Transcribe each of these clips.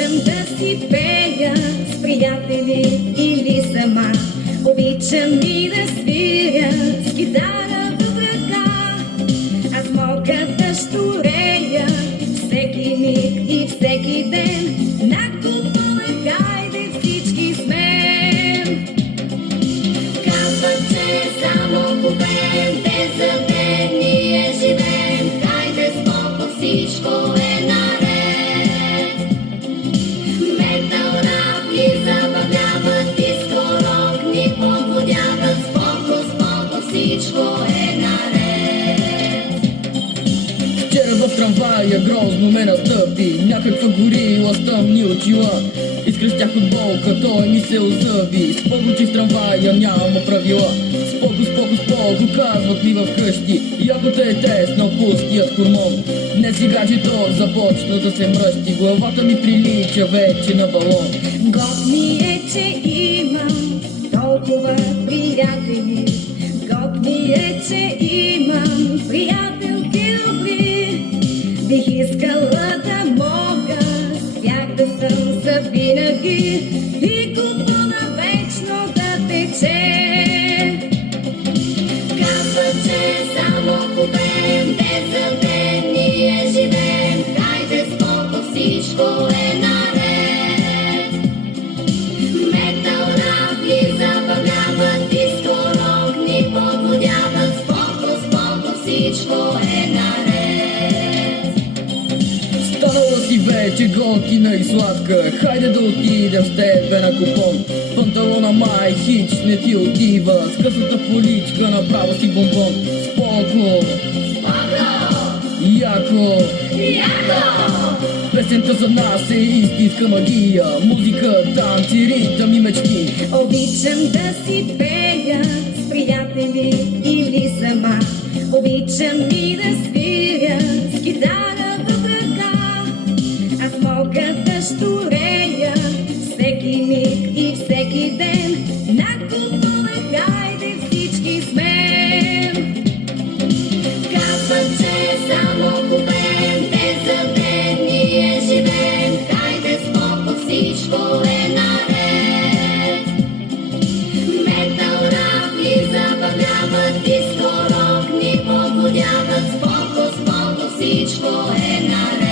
Обичам да си пея с приятели или сама. Обичам и да свиря с китара в ръка. Аз мога да щурея всеки миг и всеки ден. На купона хайде всички сме. Казват, че само по ден, ден за ден ние живеем. Хайде споко, всичко е наред. Метал рап ни забавляват, диско рок ни подводяват. Споко, споко, всичко е наред. Вчера в трамвая грозно ме настъпи някаква горила с тъмни очила. Изкръщях от болка, той ми се озъби. Споко, че в трамвая няма правила. Споко, споко, споко, казват ми вкъщи. И ако те е треснал пустият хормон, днес играчето започна да се мръщи. Главата ми прилича вече на балон. Готни е, че имам толкова приятели. Готни е, че имам приятелки добри. Бих искала да мога с тях да съм завинаги и купона вечно да тече. Казват, че само по ден, ден за ден ние живеем. Хайде споко, всичко е наред. Метал рап ни забавляват, диско рок ни подводяват. Споко, споко, всичко е наред. Станала си вече готина и сладка. Хайде да отидем с тебе на купон. Панталона май хич не ти отива. С късата поличка направо си бомбон. Споко, яко, песента за нас е истинска магия. Музика, танци, ритъм и мечти. Обичам да си пея с приятели или сама. Обичам и да свиря с китара в ръка. Аз мога да щурея всеки миг и всеки ден. На купона хайде всички сме. Казват, че само по ден, ден за ден ние живеем. Хайде споко, всичко е наред. Метал рап ни забавляват, диско рок ни подводяват. Споко, споко, всичко е наред.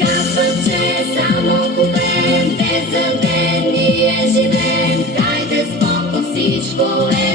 Казват, че само по ден, ден за ден ние живеем. Хайде споко, всичко е